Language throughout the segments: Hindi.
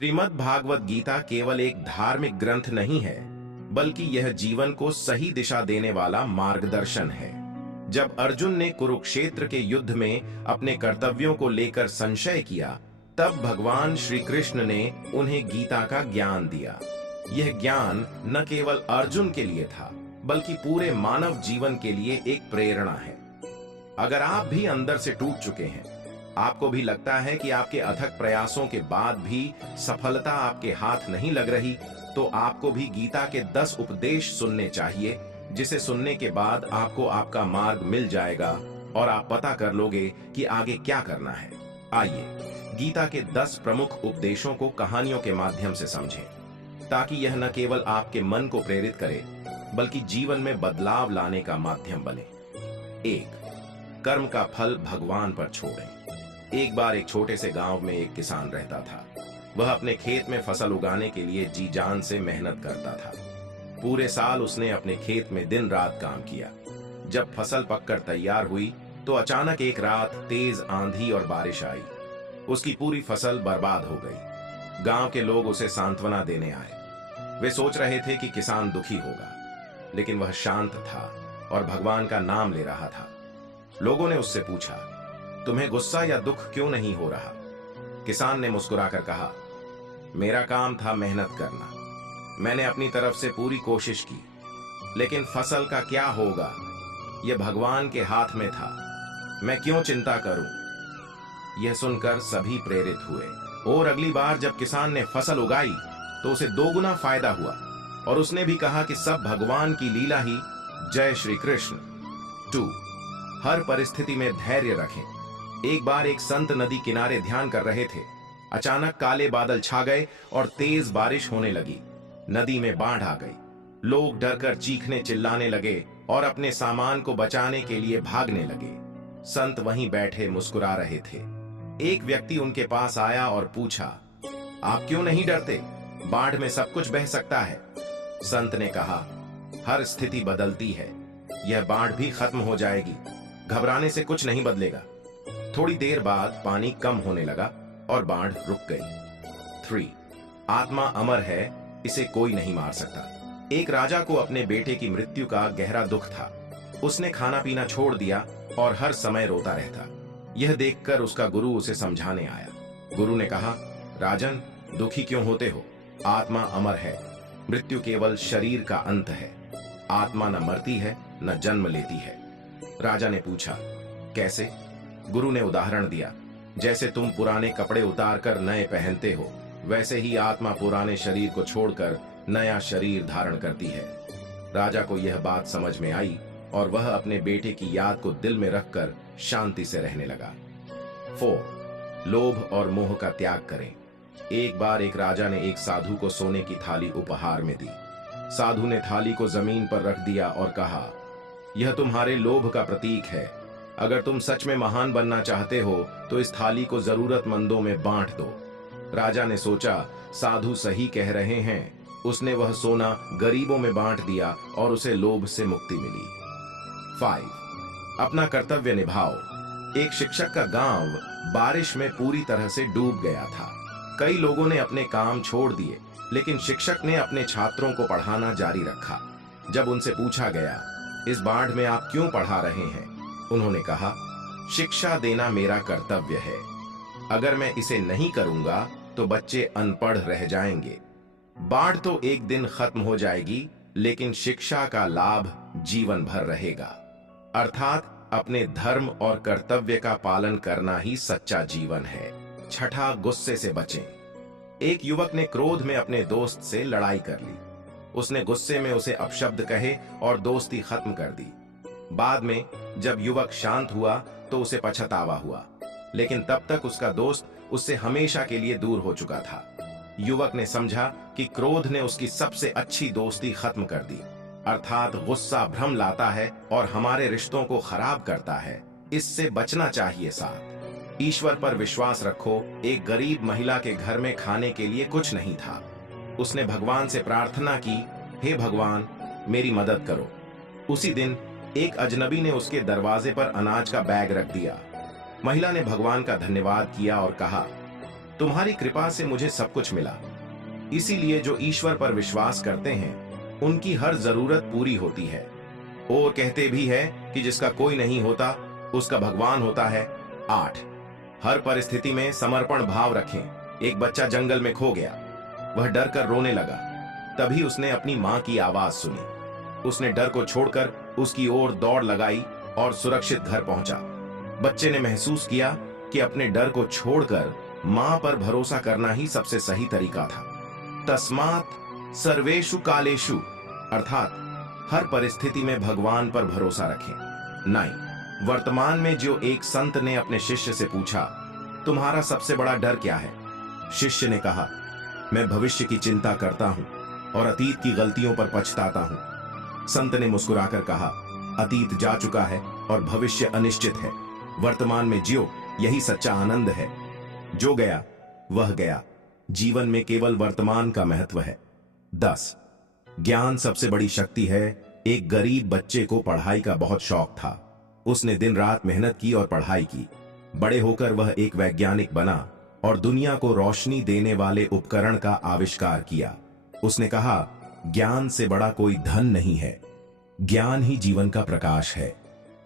श्रीमद् भागवत गीता केवल एक धार्मिक ग्रंथ नहीं है, बल्कि यह जीवन को सही दिशा देने वाला मार्गदर्शन है। जब अर्जुन ने कुरुक्षेत्र के युद्ध में अपने कर्तव्यों को लेकर संशय किया, तब भगवान श्री कृष्ण ने उन्हें गीता का ज्ञान दिया। यह ज्ञान न केवल अर्जुन के लिए था, बल्कि पूरे मानव जीवन के लिए एक प्रेरणा है। अगर आप भी अंदर से टूट चुके हैं, आपको भी लगता है कि आपके अथक प्रयासों के बाद भी सफलता आपके हाथ नहीं लग रही, तो आपको भी गीता के 10 उपदेश सुनने चाहिए, जिसे सुनने के बाद आपको आपका मार्ग मिल जाएगा और आप पता कर लोगे कि आगे क्या करना है। आइए गीता के 10 प्रमुख उपदेशों को कहानियों के माध्यम से समझें, ताकि यह न केवल आपके मन को प्रेरित करे, बल्कि जीवन में बदलाव लाने का माध्यम बने। 1. कर्म का फल भगवान पर छोड़ें। एक बार एक छोटे से गांव में एक किसान रहता था। वह अपने खेत में फसल उगाने के लिए जी जान से मेहनत करता था। पूरे साल उसने अपने खेत में दिन रात काम किया। जब फसल पककर तैयार हुई, तो अचानक एक रात तेज आंधी और बारिश आई। उसकी पूरी फसल बर्बाद हो गई। गांव के लोग उसे सांत्वना देने आए। वे सोच रहे थे कि किसान दुखी होगा, लेकिन वह शांत था और भगवान का नाम ले रहा था। लोगों ने उससे पूछा, तुम्हें गुस्सा या दुख क्यों नहीं हो रहा? किसान ने मुस्कुराकर कहा, मेरा काम था मेहनत करना। मैंने अपनी तरफ से पूरी कोशिश की, लेकिन फसल का क्या होगा, यह भगवान के हाथ में था। मैं क्यों चिंता करूं? यह सुनकर सभी प्रेरित हुए और अगली बार जब किसान ने फसल उगाई, तो उसे 2 गुना फायदा हुआ और उसने भी कहा कि सब भगवान की लीला ही। जय श्री कृष्ण। 2. हर परिस्थिति में धैर्य रखें। एक बार एक संत नदी किनारे ध्यान कर रहे थे। अचानक काले बादल छा गए और तेज बारिश होने लगी। नदी में बाढ़ आ गई। लोग डरकर चीखने चिल्लाने लगे और अपने सामान को बचाने के लिए भागने लगे। संत वहीं बैठे मुस्कुरा रहे थे। एक व्यक्ति उनके पास आया और पूछा, आप क्यों नहीं डरते? बाढ़ में सब कुछ बह सकता है। संत ने कहा, हर स्थिति बदलती है, यह बाढ़ भी खत्म हो जाएगी, घबराने से कुछ नहीं बदलेगा। थोड़ी देर बाद पानी कम होने लगा और बाढ़ रुक गई। 3. आत्मा अमर है, इसे कोई नहीं मार सकता। एक राजा को अपने बेटे की मृत्यु का गहरा दुख था। उसने खाना पीना छोड़ दिया और हर समय रोता रहता। यह देखकर उसका गुरु उसे समझाने आया। गुरु ने कहा, राजन, दुखी क्यों होते हो? आत्मा अमर है, मृत्यु केवल शरीर का अंत है। आत्मा न मरती है न जन्म लेती है। राजा ने पूछा, कैसे? गुरु ने उदाहरण दिया, जैसे तुम पुराने कपड़े उतारकर नए पहनते हो, वैसे ही आत्मा पुराने शरीर को छोड़कर नया शरीर धारण करती है। राजा को यह बात समझ में आई और वह अपने बेटे की याद को दिल में रखकर शांति से रहने लगा। 4. लोभ और मोह का त्याग करें। एक बार एक राजा ने एक साधु को सोने की थाली उपहार में दी। साधु ने थाली को जमीन पर रख दिया और कहा, यह तुम्हारे लोभ का प्रतीक है। अगर तुम सच में महान बनना चाहते हो, तो इस थाली को जरूरतमंदों में बांट दो। राजा ने सोचा, साधु सही कह रहे हैं। उसने वह सोना गरीबों में बांट दिया और उसे लोभ से मुक्ति मिली। 5. अपना कर्तव्य निभाओ। एक शिक्षक का गांव बारिश में पूरी तरह से डूब गया था। कई लोगों ने अपने काम छोड़ दिए, लेकिन शिक्षक ने अपने छात्रों को पढ़ाना जारी रखा। जब उनसे पूछा गया, इस बाढ़ में आप क्यों पढ़ा रहे हैं? उन्होंने कहा, शिक्षा देना मेरा कर्तव्य है। अगर मैं इसे नहीं करूंगा तो बच्चे अनपढ़ रह जाएंगे। बाढ़ तो एक दिन खत्म हो जाएगी, लेकिन शिक्षा का लाभ जीवन भर रहेगा। अर्थात अपने धर्म और कर्तव्य का पालन करना ही सच्चा जीवन है। 6. गुस्से से बचें। एक युवक ने क्रोध में अपने दोस्त से लड़ाई कर ली। उसने गुस्से में उसे अपशब्द कहे और दोस्ती खत्म कर दी। बाद में जब युवक शांत हुआ तो उसे पछतावा हुआ, लेकिन तब तक उसका दोस्त उससे हमेशा के लिए दूर हो चुका था। युवक ने समझा कि क्रोध ने उसकी सबसे अच्छी दोस्ती खत्म कर दी। अर्थात गुस्सा भ्रम लाता है और हमारे रिश्तों को खराब करता है। इससे बचना चाहिए। 7. ईश्वर पर विश्वास रखो। एक गरीब महिला के घर में खाने के लिए कुछ नहीं था। उसने भगवान से प्रार्थना की, हे भगवान, मेरी मदद करो। उसी दिन एक अजनबी ने उसके दरवाजे पर अनाज का बैग रख दिया। महिला ने भगवान का धन्यवाद किया और कहा, तुम्हारी कृपा से मुझे सब कुछ मिला। इसीलिए जो ईश्वर पर विश्वास करते हैं उनकी हर जरूरत पूरी होती है। और कहते भी है कि जिसका कोई नहीं होता उसका भगवान होता है। 8, हर परिस्थिति में समर्पण भाव रखें। एक बच्चा जंगल में खो गया। वह डर कर रोने लगा। तभी उसने अपनी मां की आवाज सुनी। उसने डर को छोड़कर उसकी ओर दौड़ लगाई और सुरक्षित घर पहुंचा। बच्चे ने महसूस किया कि अपने डर को छोड़कर मां पर भरोसा करना ही सबसे सही तरीका था। तस्मात् सर्वेषु कालेषु, अर्थात हर परिस्थिति में भगवान पर भरोसा रखें। 9, वर्तमान में जो एक संत ने अपने शिष्य से पूछा, तुम्हारा सबसे बड़ा डर क्या है? शिष्य ने कहा, मैं भविष्य की चिंता करता हूं और अतीत की गलतियों पर पछताता हूं। संत ने मुस्कुराकर कहा, अतीत जा चुका है और भविष्य अनिश्चित है। वर्तमान में जियो, यही सच्चा आनंद है। जो गया वह गया। जीवन में केवल वर्तमान का महत्व है। 10, ज्ञान सबसे बड़ी शक्ति है। एक गरीब बच्चे को पढ़ाई का बहुत शौक था। उसने दिन रात मेहनत की और पढ़ाई की। बड़े होकर वह एक वैज्ञानिक बना और दुनिया को रोशनी देने वाले उपकरण का आविष्कार किया। उसने कहा, ज्ञान से बड़ा कोई धन नहीं है। ज्ञान ही जीवन का प्रकाश है।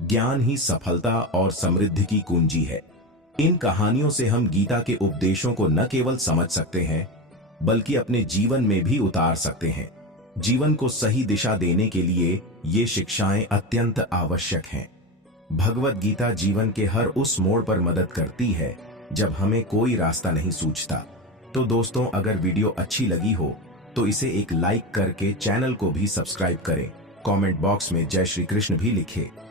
ज्ञान ही सफलता और समृद्धि की कुंजी है। इन कहानियों से हम गीता के उपदेशों को न केवल समझ सकते हैं बल्कि अपने जीवन में भी उतार सकते हैं। जीवन को सही दिशा देने के लिए ये शिक्षाएं अत्यंत आवश्यक हैं। भगवत गीता जीवन के हर उस मोड़ पर मदद करती है जब हमें कोई रास्ता नहीं सूझता। तो दोस्तों, अगर वीडियो अच्छी लगी हो तो इसे एक लाइक करके चैनल को भी सब्सक्राइब करें। कमेंट बॉक्स में जय श्री कृष्ण भी लिखें।